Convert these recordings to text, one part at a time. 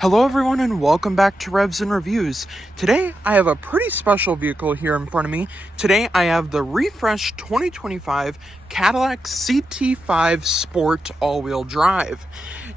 Hello everyone and welcome back to Revs and Reviews. Today I have a pretty special vehicle here in front of me. Today I have the refreshed 2025 Cadillac CT5 Sport all-wheel drive.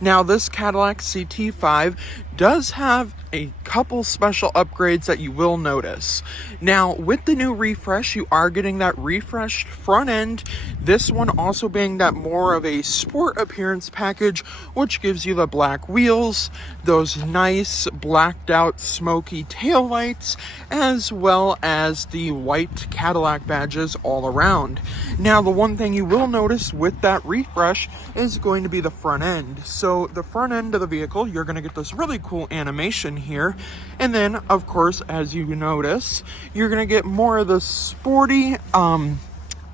Now this Cadillac CT5 does have a couple special upgrades that you will notice. Now with the new refresh, you are getting that refreshed front end. This one also being that more of a sport appearance package, which gives you the black wheels, those nice blacked out smoky taillights, as well as the white Cadillac badges all around. Now the one thing you will notice with that refresh is going to be the front end. So the front end of the vehicle, you're going to get this really cool animation here, and then of course, as you notice, you're going to get more of the sporty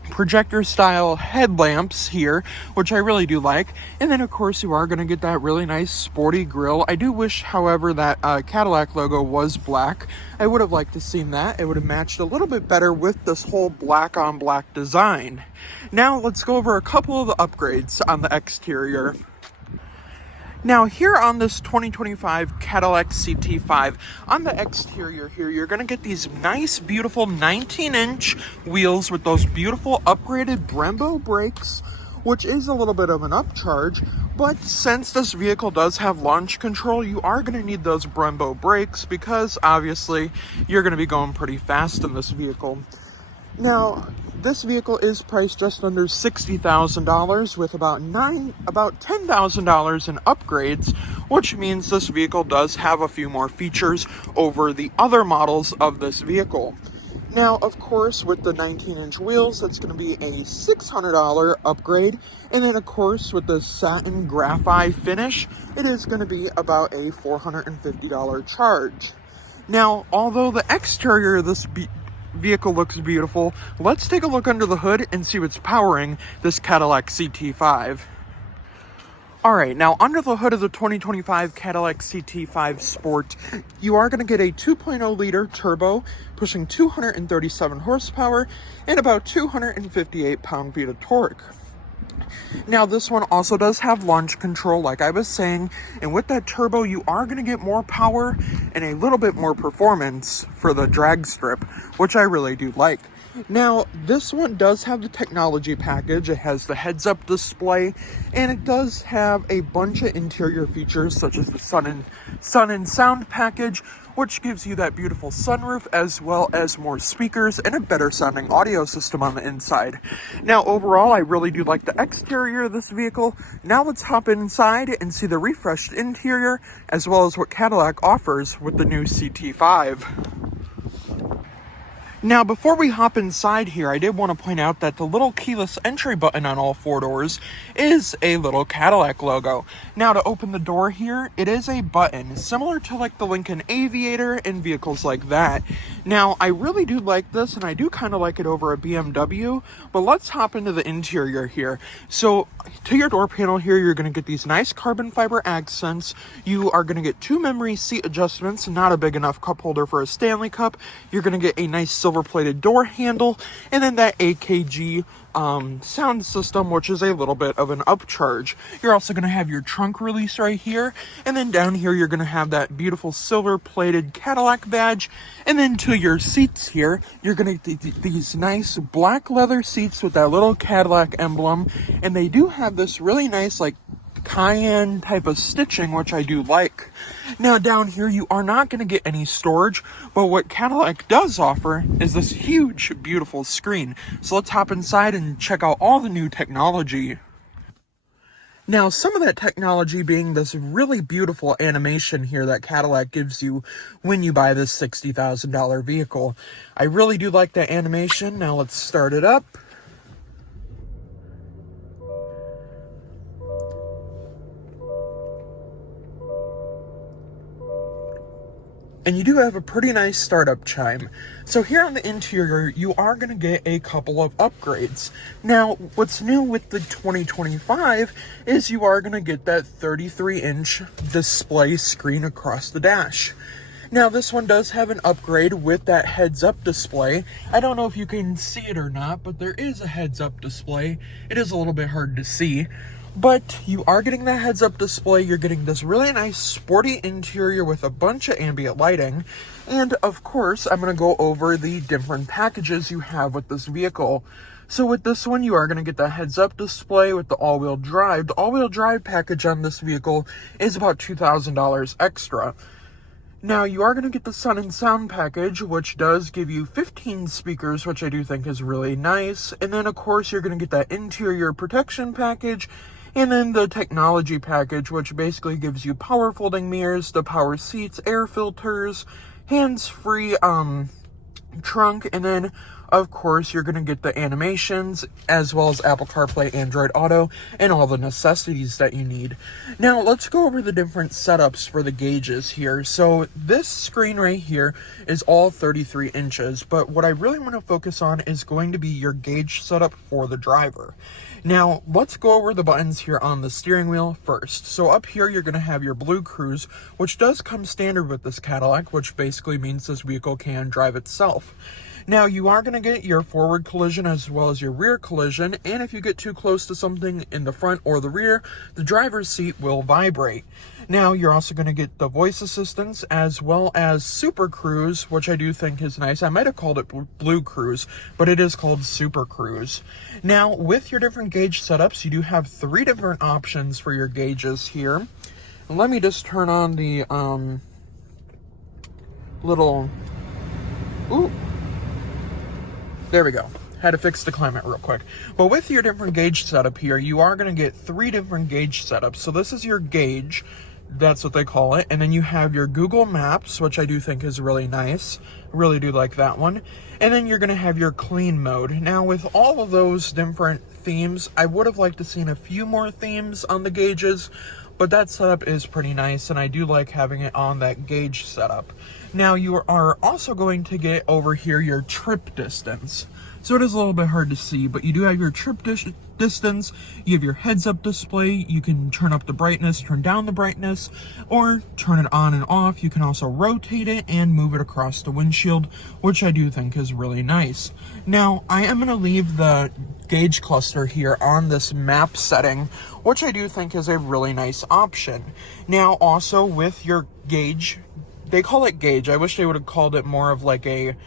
projector style headlamps here, which I really do like. And then of course you are going to get that really nice sporty grille. I do wish, however, that Cadillac logo was black. I would have liked to seen that. It would have matched a little bit better with this whole black on black design. Now let's go over a couple of the upgrades on the exterior. Now here on this 2025 Cadillac CT5, on the exterior here, you're going to get these nice, beautiful 19-inch wheels with those beautiful upgraded Brembo brakes, which is a little bit of an upcharge, but since this vehicle does have launch control, you are going to need those Brembo brakes because obviously you're going to be going pretty fast in this vehicle. Now, this vehicle is priced just under $60,000 with about $10,000 in upgrades, which means this vehicle does have a few more features over the other models of this vehicle. Now, of course, with the 19-inch wheels, that's going to be a $600 upgrade. And then, of course, with the satin graphite finish, it is going to be about a $450 charge. Now, although the exterior of this vehicle looks beautiful, let's take a look under the hood and see what's powering this Cadillac CT5. Alright, now under the hood of the 2025 Cadillac CT5 Sport, you are going to get a 2.0 liter turbo pushing 237 horsepower and about 258 pound-feet of torque. Now this one also does have launch control, like I was saying, and with that turbo you are going to get more power and a little bit more performance for the drag strip, which I really do like. Now this one does have the technology package. It has the heads-up display, and it does have a bunch of interior features such as the sun and sound package, which gives you that beautiful sunroof as well as more speakers and a better sounding audio system on the inside. Now overall, I really do like the exterior of this vehicle. Now let's hop inside and see the refreshed interior as well as what Cadillac offers with the new CT5. Now, before we hop inside here, I did want to point out that the little keyless entry button on all four doors is a little Cadillac logo. Now, to open the door here, it is a button, similar to like the Lincoln Aviator and vehicles like that. Now, I really do like this, and I do kind of like it over a BMW, but let's hop into the interior here. So, to your door panel here, you're going to get these nice carbon fiber accents. You are going to get 2 memory seat adjustments, not a big enough cup holder for a Stanley Cup. You're going to get a nice silver-plated door handle, and then that AKG sound system, which is a little bit of an upcharge. You're also going to have your trunk release right here, and then down here you're going to have that beautiful silver-plated Cadillac badge, and then to your seats here, you're going to get these nice black leather seats with that little Cadillac emblem, and they do have this really nice like cayenne type of stitching, which I do like. Now down here you are not going to get any storage, but what Cadillac does offer is this huge beautiful screen. So let's hop inside and check out all the new technology. Now, some of that technology being this really beautiful animation here that Cadillac gives you when you buy this $60,000 vehicle. I really do like that animation. Now let's start it up. And you do have a pretty nice startup chime. So here on the interior, you are going to get a couple of upgrades. Now, what's new with the 2025 is you are going to get that 33-inch display screen across the dash. Now, this one does have an upgrade with that heads-up display. I don't know if you can see it or not, but there is a heads-up display. It is a little bit hard to see. But you are getting that heads-up display, you're getting this really nice sporty interior with a bunch of ambient lighting, and of course, I'm going to go over the different packages you have with this vehicle. So with this one, you are going to get the heads-up display with the all-wheel drive. The all-wheel drive package on this vehicle is about $2,000 extra. Now, you are going to get the Sun and Sound package, which does give you 15 speakers, which I do think is really nice. And then, of course, you're going to get that interior protection package, and then the technology package, which basically gives you power folding mirrors, the power seats, air filters, hands-free trunk, and then of course you're going to get the animations as well as Apple CarPlay, Android Auto, and all the necessities that you need. Now let's go over the different setups for the gauges here. So this screen right here is all 33 inches, but what I really want to focus on is going to be your gauge setup for the driver. Now, let's go over the buttons here on the steering wheel first. So up here, you're going to have your Blue Cruise, which does come standard with this Cadillac, which basically means this vehicle can drive itself. Now, you are going to get your forward collision as well as your rear collision, and if you get too close to something in the front or the rear, the driver's seat will vibrate. Now, you're also going to get the voice assistance as well as Super Cruise, which I do think is nice. I might have called it Blue Cruise, but it is called Super Cruise. Now, with your different gauge setups, you do have 3 different options for your gauges here. Let me just turn on the little... Ooh. There we go. Had to fix the climate real quick. But with your different gauge setup here, you are going to get 3 different gauge setups. So this is your gauge. That's what they call it. And then you have your Google Maps, which I do think is really nice. Really do like that one. And then you're going to have your clean mode. Now, with all of those different themes, I would have liked to seen a few more themes on the gauges, but that setup is pretty nice, and I do like having it on that gauge setup. Now, you are also going to get over here your trip distance. So it is a little bit hard to see, but you do have your trip distance, you have your heads-up display, you can turn up the brightness, turn down the brightness, or turn it on and off. You can also rotate it and move it across the windshield, which I do think is really nice. Now, I am going to leave the gauge cluster here on this map setting, which I do think is a really nice option. Now, also with your gauge, they call it gauge. I wish they would have called it more of like a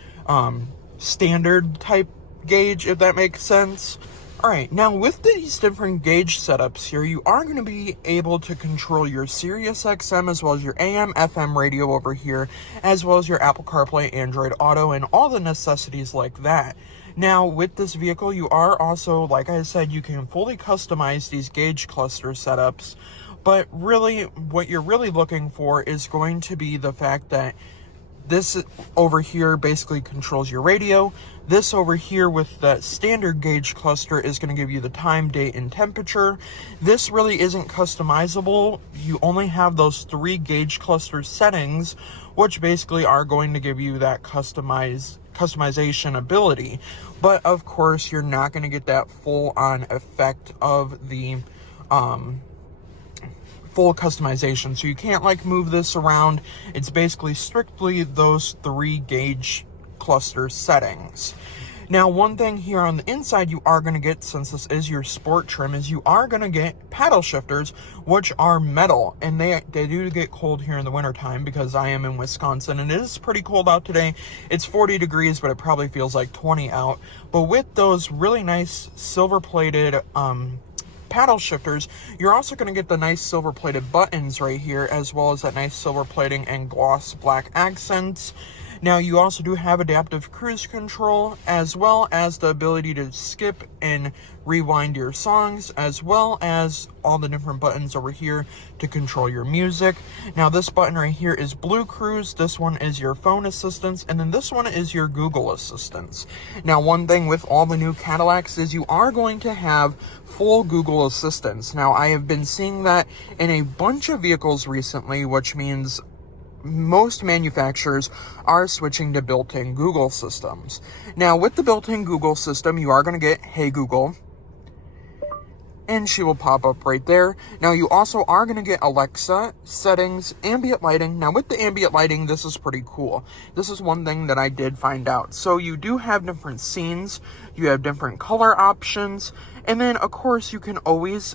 standard type gauge, if that makes sense. Alright, now with these different gauge setups here, you are going to be able to control your Sirius XM as well as your AM, FM radio over here, as well as your Apple CarPlay, Android Auto, and all the necessities like that. Now, with this vehicle, you are also, like I said, you can fully customize these gauge cluster setups, but really, what you're really looking for is going to be the fact that this over here basically controls your radio. This over here with the standard gauge cluster is going to give you the time, date, and temperature. This really isn't customizable. You only have those 3 gauge cluster settings, which basically are going to give you that customization ability. But of course, you're not going to get that full-on effect of the full customization, so you can't like move this around. It's basically strictly those 3 gauge cluster settings. Now, one thing here on the inside you are going to get, since this is your sport trim, is you are going to get paddle shifters, which are metal, and they do get cold here in the wintertime because I am in Wisconsin and it is pretty cold out today. It's 40 degrees, but it probably feels like 20 out. But with those really nice silver plated paddle shifters, you're also going to get the nice silver plated buttons right here, as well as that nice silver plating and gloss black accents. Now, you also do have adaptive cruise control, as well as the ability to skip and rewind your songs, as well as all the different buttons over here to control your music. Now, this button right here is Blue Cruise, this one is your phone assistance, and then this one is your Google Assistance. Now, one thing with all the new Cadillacs is you are going to have full Google Assistance. Now, I have been seeing that in a bunch of vehicles recently, which means most manufacturers are switching to built-in Google systems. Now, with the built-in Google system, you are going to get Hey Google, and she will pop up right there. Now, you also are going to get Alexa, settings, ambient lighting. Now, with the ambient lighting, this is pretty cool. This is one thing that I did find out. So, you do have different scenes, you have different color options, and then, of course, you can always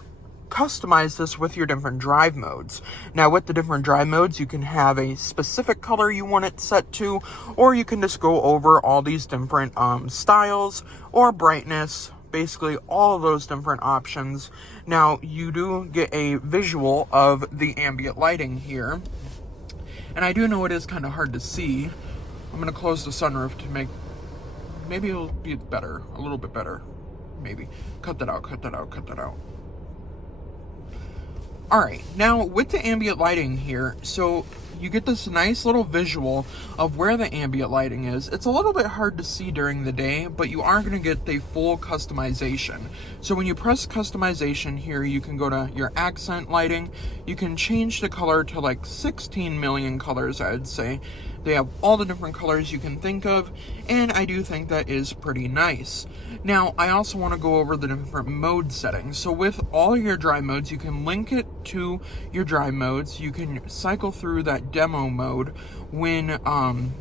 customize this with your different drive modes. Now with the different drive modes, you can have a specific color you want it set to, or you can just go over all these different styles or brightness, basically all of those different options. Now you do get a visual of the ambient lighting here, and I do know it is kind of hard to see. I'm going to close the sunroof to maybe it'll be better, a little bit better, maybe. Cut that out. All right, now with the ambient lighting here, so you get this nice little visual of where the ambient lighting is. It's a little bit hard to see during the day, but you are going to get the full customization. So when you press customization here, you can go to your accent lighting. You can change the color to like 16 million colors, I would say. They have all the different colors you can think of, and I do think that is pretty nice. Now, I also want to go over the different mode settings. So with all your drive modes, you can link it to your drive modes. You can cycle through that demo mode when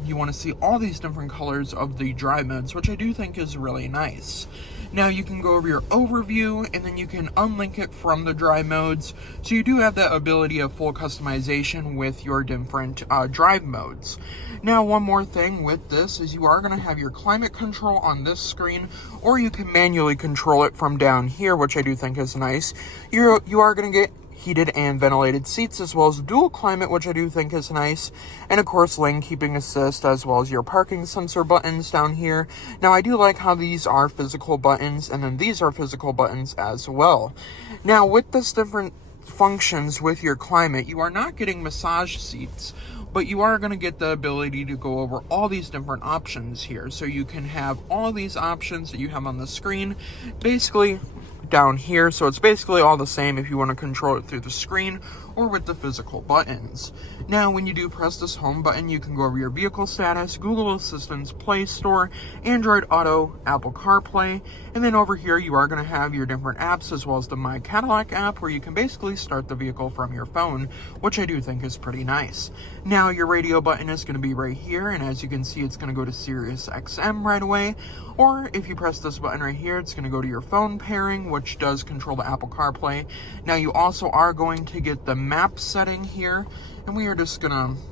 you want to see all these different colors of the drive modes, which I do think is really nice. Now you can go over your overview, and then you can unlink it from the drive modes. So you do have that ability of full customization with your different drive modes. Now one more thing with this is you are going to have your climate control on this screen, or you can manually control it from down here, which I do think is nice. You are going to get heated and ventilated seats, as well as dual climate, which I do think is nice, and of course lane keeping assist, as well as your parking sensor buttons down here. Now I do like how these are physical buttons, and then these are physical buttons as well. Now with this different functions with your climate, you are not getting massage seats, but you are going to get the ability to go over all these different options here. So you can have all these options that you have on the screen basically down here. So it's basically all the same if you want to control it through the screen or with the physical buttons. Now when you do press this home button, you can go over your vehicle status, Google Assistant's Play Store, Android Auto, Apple CarPlay, and then over here you are going to have your different apps, as well as the My Cadillac app, where you can basically start the vehicle from your phone, which I do think is pretty nice. Now your radio button is going to be right here, and as you can see, it's going to go to Sirius XM right away. Or if you press this button right here, it's going to go to your phone pairing, which does control the Apple CarPlay. Now you also are going to get the map setting here, and we are just going to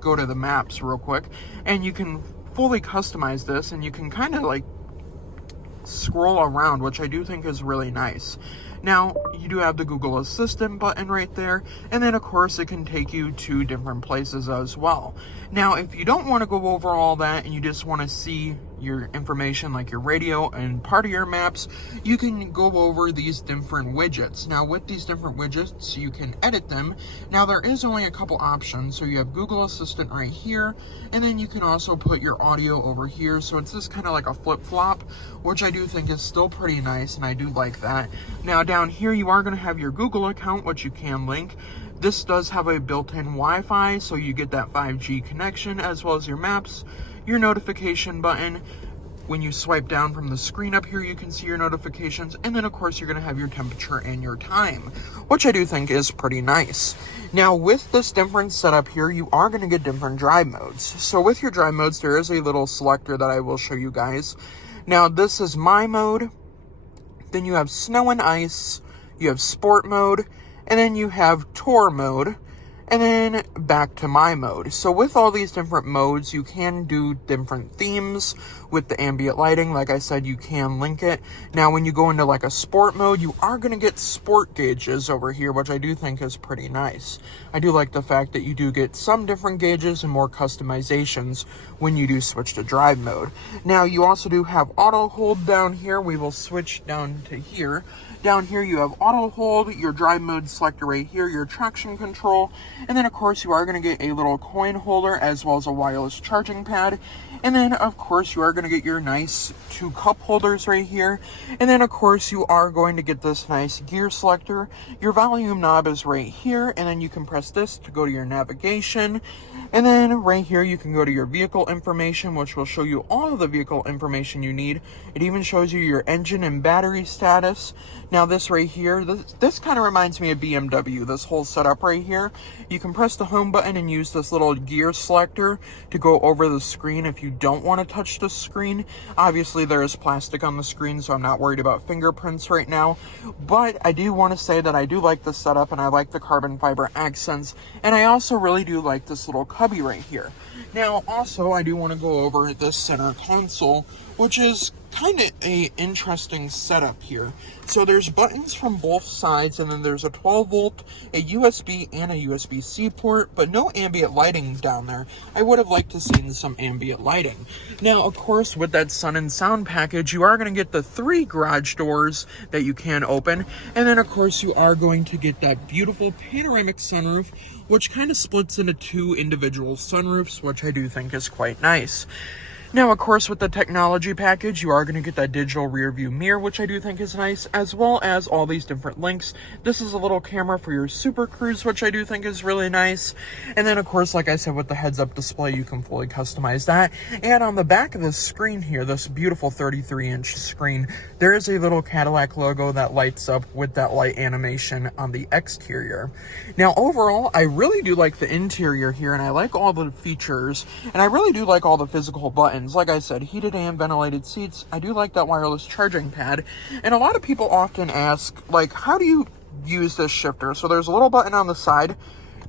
go to the maps real quick, and you can fully customize this, and you can kind of like scroll around, which I do think is really nice. Now, you do have the Google Assistant button right there, and then of course it can take you to different places as well. Now, if you don't want to go over all that and you just want to see your information like your radio and part of your maps, you can go over these different widgets. Now with these different widgets, you can edit them. Now there is only a couple options. So you have Google Assistant right here, and then you can also put your audio over here. So it's just kind of like a flip-flop, which I do think is still pretty nice, and I do like that. Now down here you are going to have your Google account, which you can link. This does have a built-in Wi-Fi, so you get that 5G connection, as well as your maps, your notification button. When you swipe down from the screen up here, you can see your notifications, and then of course you're going to have your temperature and your time, which I do think is pretty nice. Now with this different setup here, you are going to get different drive modes. So with your drive modes, there is a little selector that I will show you guys. Now this is my mode, then you have snow and ice, you have sport mode, and then you have tour mode, and then back to my mode. So with all these different modes, you can do different themes with the ambient lighting. Like I said, you can link it. Now when you go into like a sport mode, you are going to get sport gauges over here, which I do think is pretty nice. I do like the fact that you do get some different gauges and more customizations when you do switch to drive mode. Now you also do have auto hold down here. We will switch down to here. Down here you have auto hold, your drive mode selector right here, your traction control, and then of course you are going to get a little coin holder as well as a wireless charging pad. And then of course you are going to get your nice 2 cup holders right here. And then of course you are going to get this nice gear selector. Your volume knob is right here, and then you can press this to go to your navigation. And then right here you can go to your vehicle information, which will show you all of the vehicle information you need. It even shows you your engine and battery status. Now this right here, this kind of reminds me of BMW, this whole setup right here. You can press the home button and use this little gear selector to go over the screen if you don't want to touch the screen. Obviously, there is plastic on the screen, so I'm not worried about fingerprints right now. But I do want to say that I do like the setup, and I like the carbon fiber accents, and I also really do like this little cubby right here. Now, also, I do want to go over this center console, which is kind of a interesting setup here. So there's buttons from both sides, and then there's a 12 volt, a USB, and a USB-C port, but no ambient lighting down there. I would have liked to see some ambient lighting. Now, of course, with that Sun and Sound package, you are going to get the 3 garage doors that you can open, and then, of course, you are going to get that beautiful panoramic sunroof, which kind of splits into 2 individual sunroofs, which I do think is quite nice. Now, of course, with the technology package, you are going to get that digital rear view mirror, which I do think is nice, as well as all these different links. This is a little camera for your Super Cruise, which I do think is really nice. And then, of course, like I said, with the heads-up display, you can fully customize that. And on the back of this screen here, this beautiful 33-inch screen, there is a little Cadillac logo that lights up with that light animation on the exterior. Now, overall, I really do like the interior here, and I like all the features, and I really do like all the physical buttons. Like I said, heated and ventilated seats. I do like that wireless charging pad. And a lot of people often ask, like, how do you use this shifter? So there's a little button on the side.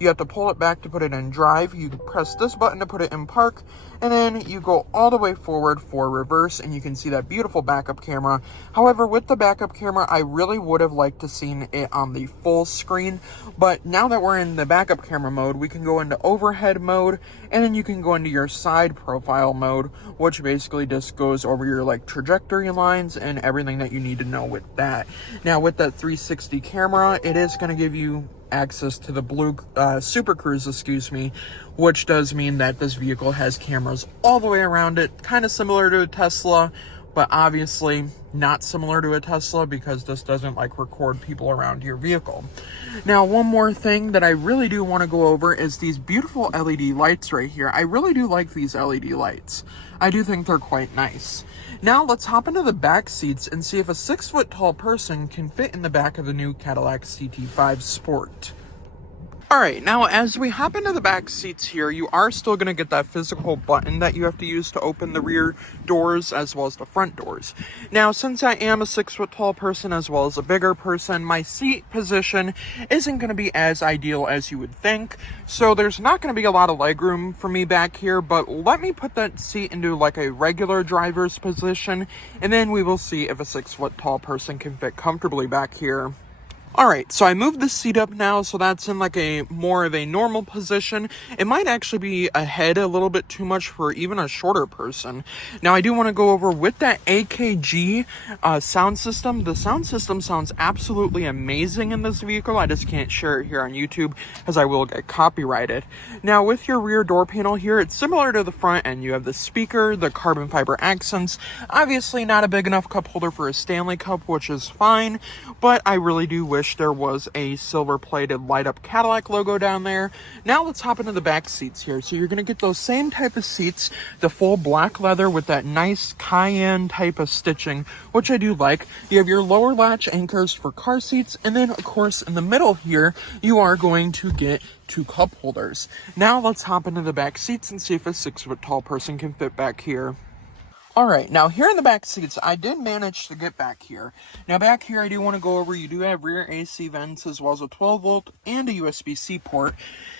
You have to pull it back to put it in drive. You press this button to put it in park. And then you go all the way forward for reverse, and you can see that beautiful backup camera. However, with the backup camera, I really would have liked to seen it on the full screen. But now that we're in the backup camera mode, we can go into overhead mode, and then you can go into your side profile mode, which basically just goes over your like trajectory lines and everything that you need to know with that. Now, with that 360 camera, it is going to give you access to the blue Super Cruise, which does mean that this vehicle has cameras all the way around it, kind of similar to a Tesla, but obviously not similar to a Tesla because this doesn't like record people around your vehicle. Now, one more thing that I really do want to go over is these beautiful LED lights right here. I really do like these LED lights. I do think they're quite nice. Now let's hop into the back seats and see if a 6-foot tall person can fit in the back of the new Cadillac CT5 Sport. Alright, now as we hop into the back seats here, you are still going to get that physical button that you have to use to open the rear doors as well as the front doors. Now, since I am a 6-foot tall person as well as a bigger person, my seat position isn't going to be as ideal as you would think. So there's not going to be a lot of legroom for me back here, but let me put that seat into like a regular driver's position, and then we will see if a 6-foot tall person can fit comfortably back here. Alright, so I moved the seat up now, so that's in like a more of a normal position. It might actually be ahead a little bit too much for even a shorter person. Now, I do want to go over with that AKG sound system. The sound system sounds absolutely amazing in this vehicle. I just can't share it here on YouTube as I will get copyrighted. Now, with your rear door panel here, it's similar to the front end. You have the speaker, the carbon fiber accents. Obviously not a big enough cup holder for a Stanley Cup, which is fine, but I really do wish there was a silver plated light up Cadillac logo down there. Now let's hop into the back seats here. So you're going to get those same type of seats, the full black leather with that nice cayenne type of stitching, which I do like. You have your lower latch anchors for car seats, and then of course in the middle here you are going to get 2 cup holders. Now let's hop into the back seats and see if a 6-foot tall person can fit back here. Alright, now here in the back seats, I did manage to get back here. Now back here, I do want to go over, you do have rear AC vents as well as a 12 volt and a USB-C port.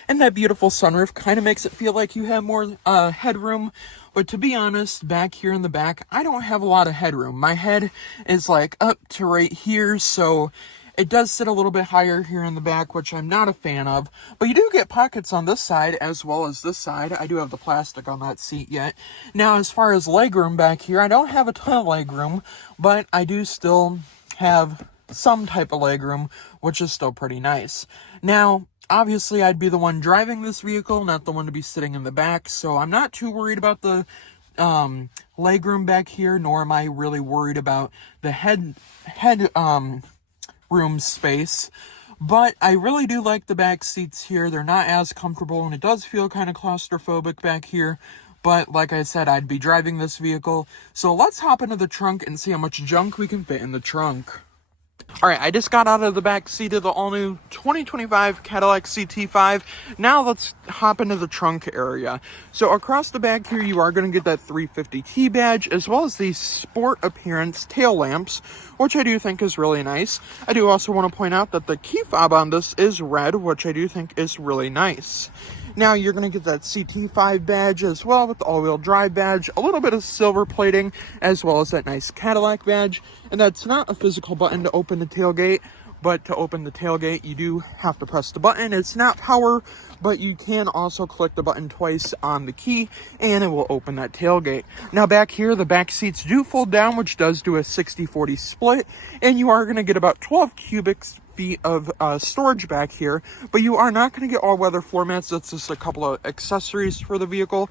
And that beautiful sunroof kind of makes it feel like you have more headroom. But to be honest, back here in the back, I don't have a lot of headroom. My head is like up to right here, so it does sit a little bit higher here in the back, which I'm not a fan of. But you do get pockets on this side as well as this side. I do have the plastic on that seat yet. Now, as far as legroom back here, I don't have a ton of legroom, but I do still have some type of legroom, which is still pretty nice. Now, obviously, I'd be the one driving this vehicle, not the one to be sitting in the back, so I'm not too worried about the legroom back here, nor am I really worried about the head room space. But I really do like the back seats here. They're not as comfortable, and it does feel kind of claustrophobic back here. But like I said, I'd be driving this vehicle. So let's hop into the trunk and see how much junk we can fit in the trunk. All right, I just got out of the back seat of the all-new 2025 Cadillac CT5. Now let's hop into the trunk area. So across the back here, you are going to get that 350T badge, as well as the Sport Appearance tail lamps, which I do think is really nice. I do also want to point out that the key fob on this is red, which I do think is really nice. Now you're going to get that CT5 badge as well with the all-wheel drive badge, a little bit of silver plating, as well as that nice Cadillac badge. And that's not a physical button to open the tailgate, but to open the tailgate, you do have to press the button. It's not power, but you can also click the button twice on the key, and it will open that tailgate. Now back here, the back seats do fold down, which does do a 60-40 split, and you are going to get about 12 cubic feet of storage back here, but you are not going to get all-weather floor mats. That's just a couple of accessories for the vehicle.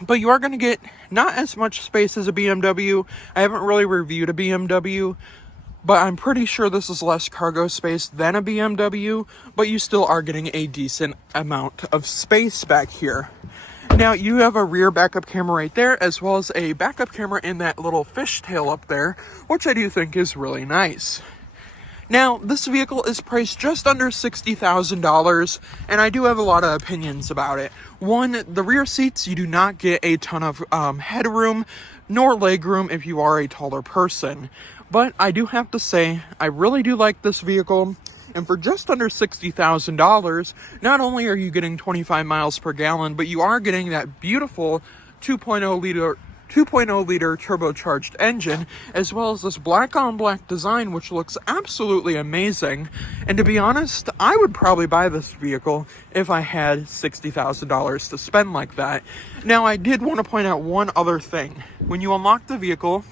But you are going to get not as much space as a BMW. I haven't really reviewed a BMW, but I'm pretty sure this is less cargo space than a BMW, but you still are getting a decent amount of space back here. Now, you have a rear backup camera right there, as well as a backup camera in that little fishtail up there, which I do think is really nice. Now, this vehicle is priced just under $60,000, and I do have a lot of opinions about it. One, the rear seats, you do not get a ton of headroom nor legroom if you are a taller person. But I do have to say, I really do like this vehicle, and for just under $60,000, not only are you getting 25 miles per gallon, but you are getting that beautiful 2.0 liter turbocharged engine, as well as this black on black design, which looks absolutely amazing. And to be honest, I would probably buy this vehicle if I had $60,000 to spend like that. Now, I did want to point out one other thing. When you unlock the vehicle,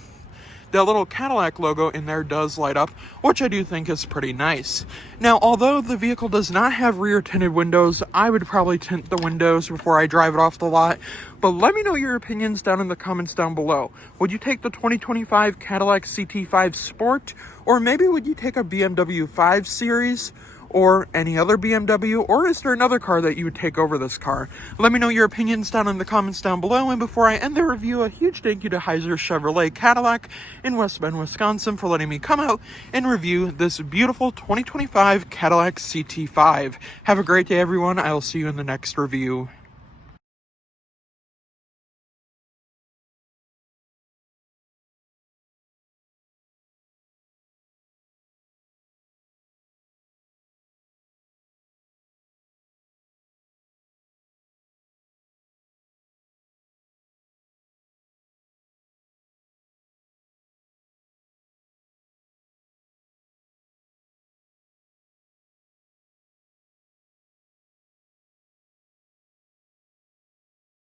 the little Cadillac logo in there does light up, which I do think is pretty nice. Now, although the vehicle does not have rear tinted windows, I would probably tint the windows before I drive it off the lot. But let me know your opinions down in the comments down below. Would you take the 2025 Cadillac CT5 Sport? Or maybe would you take a BMW 5 Series? Or any other BMW, or is there another car that you would take over this car? Let me know your opinions down in the comments down below, and before I end the review, a huge thank you to Heiser Chevrolet Cadillac in West Bend, Wisconsin for letting me come out and review this beautiful 2025 Cadillac CT5. Have a great day, everyone. I will see you in the next review.